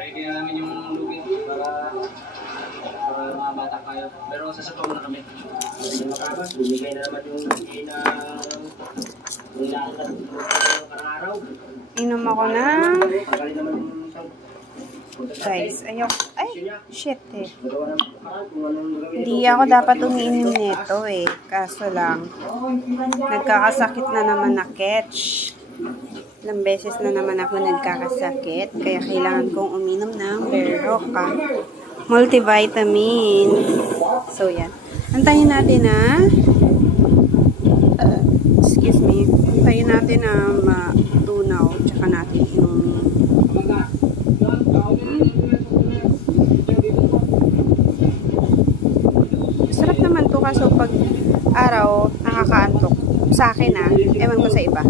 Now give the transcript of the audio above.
ready na namin yung lugin para mga bata kayo. Pero sasapaw na kami. Hindi makabas, bumigay na naman yung lugin na nilalat ng araw. Inom ako ng... Guys, ayok. Ay, shit eh. Hindi ako dapat umiinom nito eh. Kaso lang, nagkakasakit na naman na catch. Ilang beses na naman ako nagkakasakit. Kaya kailangan kong uminom ng Berocca multivitamin. So, yan. Antayin natin na excuse me. Antayin natin na matunaw. Tsaka natin inumin. Sarap naman to kaso pag araw nakakaantok. Sa akin ewan ko sa iba.